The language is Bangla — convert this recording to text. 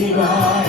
ദേവഗണങ്ങൾ